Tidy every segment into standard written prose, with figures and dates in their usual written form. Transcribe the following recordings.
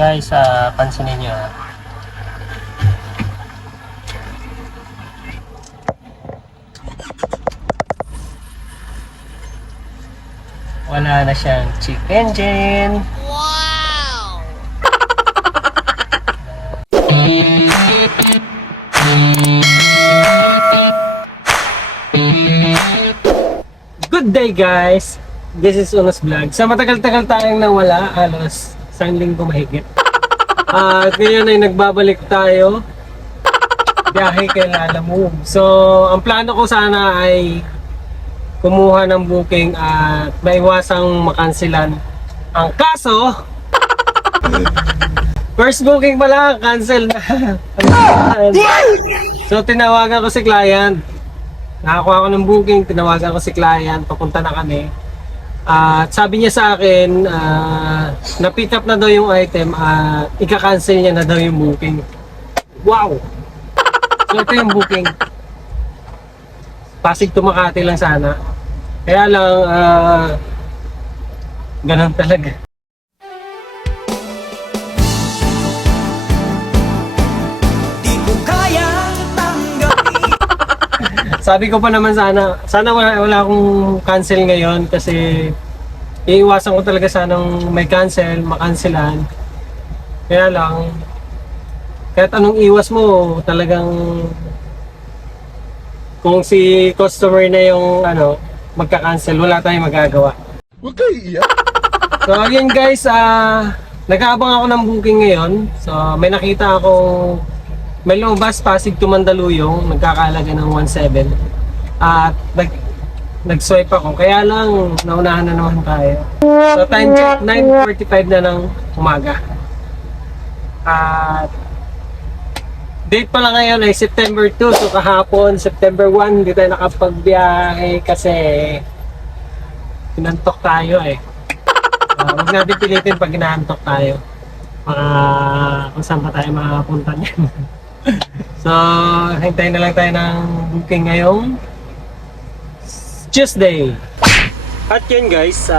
Guys, pansinin nyo. Wala na siyang check engine. Wow! Good day guys! This is Unos Vlog. Sa matagal-tagal tayong nawala, halos isang linggo mahigit. At ngayon ay nagbabalik tayo. Biyahe kay Lalamove. So, ang plano ko sana ay kumuha ng booking at maiwasang makansilan. Ang kaso, first booking pala, cancel na. So, tinawagan ko si client. Nakakuha ko ng booking, tinawagan ko si client, papunta na kami. At sabi niya sa akin, na-pick up na daw yung item at ika-cancel niya na daw yung booking. Wow! So ito yung booking. Pasig to Makati lang sana. Kaya lang, ganun talaga. Sabi ko pa naman sana wala akong cancel ngayon kasi iiwasan ko talaga sanang may cancel, makanselan. Kaya lang, kahit anong iwas mo, talagang kung si customer na yung magka-cancel, wala tayong magagawa. Huwag kayo iiyak. So yun guys, nag-aabang ako ng booking ngayon. So may nakita akong may lumabas Pasig to Mandaluyong, nagkakalaga ng 1.7 at nag-swipe ako, kaya lang naunahan na naman tayo. So time check, 9:45 na ng umaga. At date pa lang ngayon ay September 2, so kahapon September 1 hindi tayo nakapagbiyahe kasi pinantok tayo eh. Huwag natin pilitin pag inaantok tayo. Kung saan pa tayo makapunta niyan. So, hintayin na lang tayo ng booking ngayong Tuesday. At yun guys,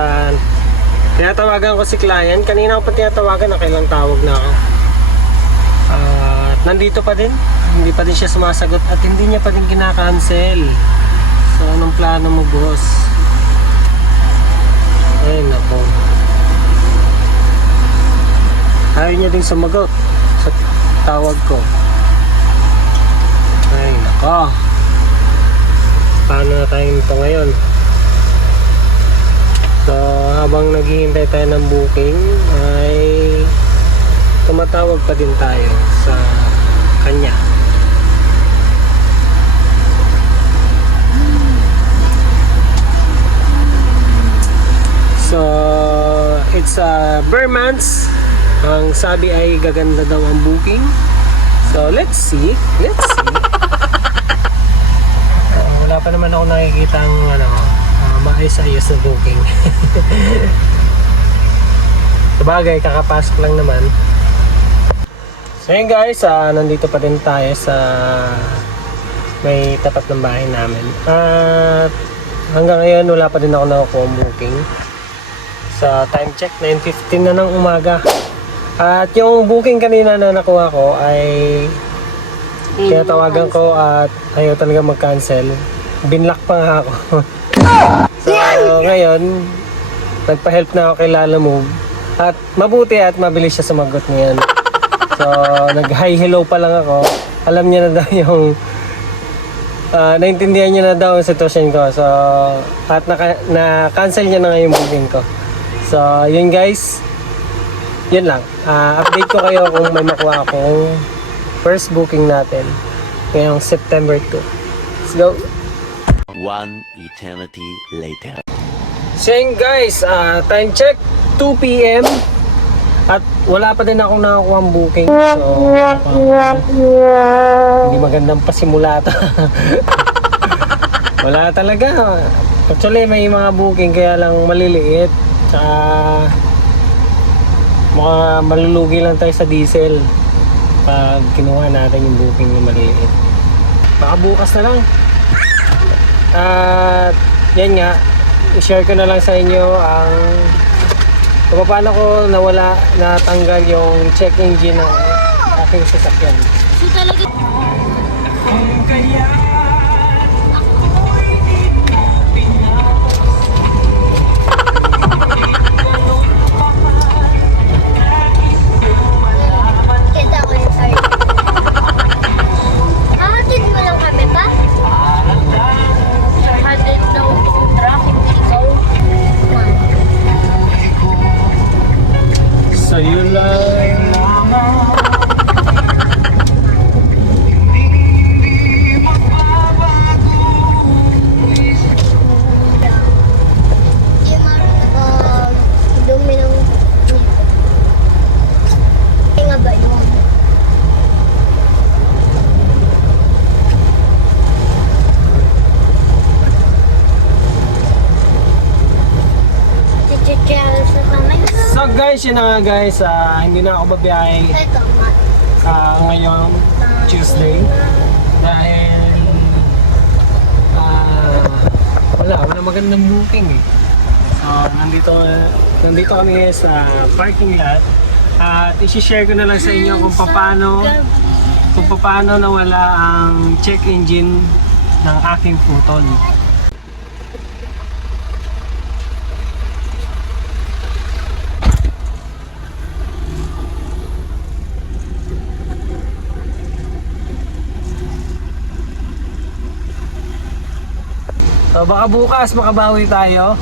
tinatawagan ko si client. Kanina ko pa tinatawagan, nakailang tawag na ako. At nandito pa din. Hindi pa din siya sumasagot at hindi niya pa din kinakancel. So, anong plano mo boss? Ay, nako. Ayaw niya din sumagot sa tawag ko. Ay, nako. Paano na tayo nito ngayon? So, habang naghihintay tayo ng booking, ay tumatawag pa din tayo sa kanya. So, it's a Bermans. Ang sabi ay gaganda daw ang booking. So, let's see. Wala pa naman ako nakikita ang maayos-ayos na booking. Sabagay, kakapasok lang naman. So yun guys, nandito pa din tayo sa may tapat ng bahay namin. At hanggang ngayon, wala pa din ako nakukuha ang booking. Sa time check, 9:15 na ng umaga. At yung booking kanina na nakuha ko ay tinatawagan ko at ayaw talaga mag-cancel. Binlock pa nga ako. So ngayon, nagpa-help na ako kay Lalamove. At mabuti at mabilis siya sumagot ngayon. So nag-hi hello pa lang ako. Alam niya na daw yung naintindihan niya na daw ang sitwasyon ko. So at na-cancel niya na nga yung booking ko. So yun guys, yun lang. Update ko kayo kung may makuha akong first booking natin ngayong September 2. Let's go! One eternity later. So yun guys, time check 2 PM at wala pa din akong nakakuha ang booking. So hindi magandang pasimula ito. Wala talaga. Actually may mga booking kaya lang maliliit. Tsaka malulugi lang tayo sa diesel pag kinuha natin yung booking na maliliit. Baka bukas na lang. At yan nga, i-share ko na lang sa inyo ang So paano ko natanggal yung check engine ng aking sasakyan. So talaga... Kita ko yung sorry. Hahatid mo lang kami pa? Hahatid lang yung traffic ikaw. Sa'yo lang. Dumi ng... Ay nga ba yun? Chichicharas na kami. So guys, yun na nga guys, hindi na ako babiyahe Ito, mat. ngayon, Tuesday. Dahil wala magandang booking eh. So nandito kami sa parking lot at i-share ko na lang sa inyo kung paano nawala ang check engine ng aking Futon. So baka bukas makabawi tayo,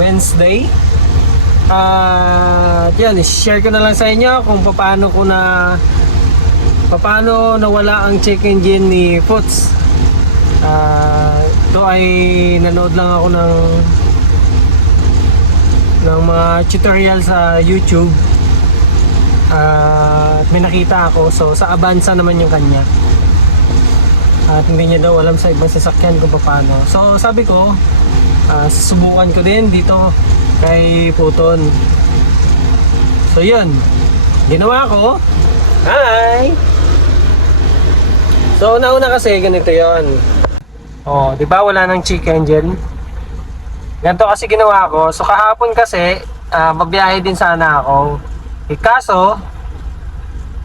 Wednesday. Yun, share ko na lang sa inyo kung paano nawala ang check engine ni Foots. Ito ay nanood lang ako ng mga tutorial sa YouTube. At may nakita ako, so sa Avanza naman yung kanya. At hindi niya daw alam sa ibang sasakyan kung paano. So sabi ko, susubukan ko din dito kay Futon. So yun, ginawa ko. Hi! So una kasi ganito yon. Oh, di ba wala nang check engine? Ganito kasi ginawa ko. So kahapon kasi, babiyahe din sana ako. Kaso,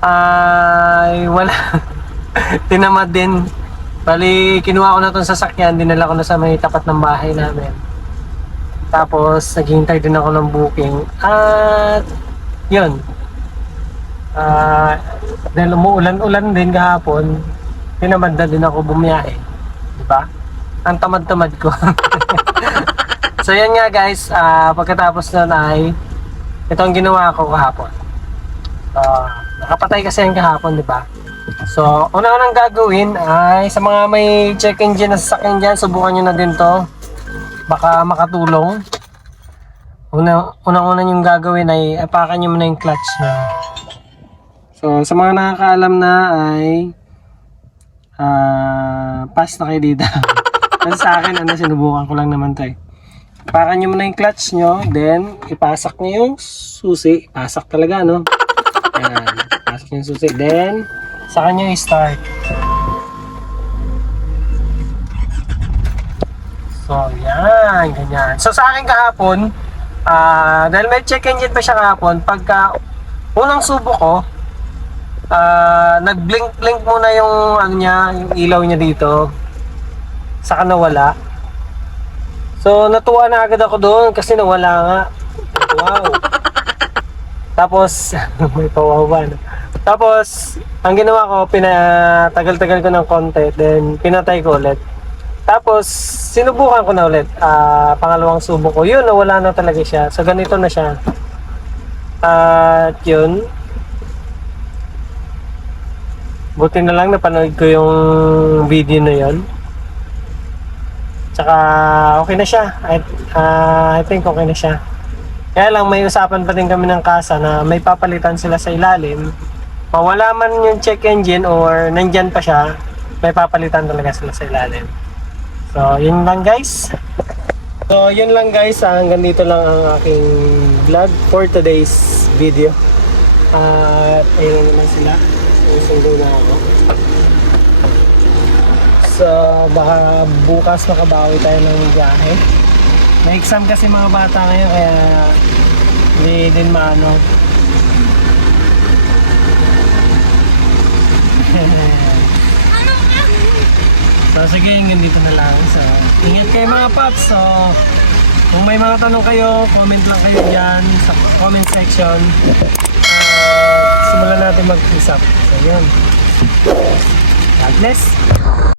ay wala. Tinamad din. Bali, kinuha ko na itong sasakyan, dinala ko na sa may tapat ng bahay namin. Tapos, naghihintay din ako ng booking. At, yun. Dahil umuulan-ulan din kahapon, tinamad na din ako bumiyahe. Diba? Ang tamad-tamad ko. So, yan nga guys, pagkatapos nun ay, ito ang ginawa ko kahapon. Nakapatay kasi yung kahapon, diba? So, unang gagawin ay sa mga may check engine na sasakyan dyan, subukan nyo na din to. Baka makatulong. Unang-una yung gagawin ay apakan nyo muna yung clutch nyo. So, sa mga nakakaalam na ay pass na kayo dito. Kasi sa akin, sinubukan ko lang naman to eh. Apakan nyo muna yung clutch nyo, then ipasak nyo yung susi. Pasak talaga, no? Ayan, pasak nyo yung susi. Then, saka nyo i-start. So, yan. Ganyan. So, sa akin kahapon, dahil may check engine pa siya kahapon, pagka unang subo ko, nag-blink muna yung, yung ilaw niya dito. Saka nawala. So, natuwa na agad ako doon kasi nawala nga. Wow. Tapos, may pawawan. Tapos, ang ginawa ko, pinatagal-tagal ko ng konti, then pinatay ko ulit. Tapos, sinubukan ko na ulit. Pangalawang subo ko, yun, nawala na talaga siya. So, ganito na siya. At yun. Buti na lang napanood ko yung video na yun. Tsaka, okay na siya. I think okay na siya. Kaya lang, may usapan pa din kami ng kasa na may papalitan sila sa ilalim. Mawala man yung check engine or nandyan pa siya, may papalitan talaga sila sa ilalim. So, yun lang guys. So, yun lang guys. Hanggang dito lang ang aking vlog for today's video. At ayun naman sila. Susundo na ako. So, baka bukas makabawi tayo ng biyahe. May exam kasi mga bata ngayon, kaya Hindi din maano. So sige, hanggang dito na lang. So, ingat kayo mga paps. So, kung may mga tanong kayo, comment lang kayo dyan sa comment section. Simulan natin mag-usap. So, yun. God bless.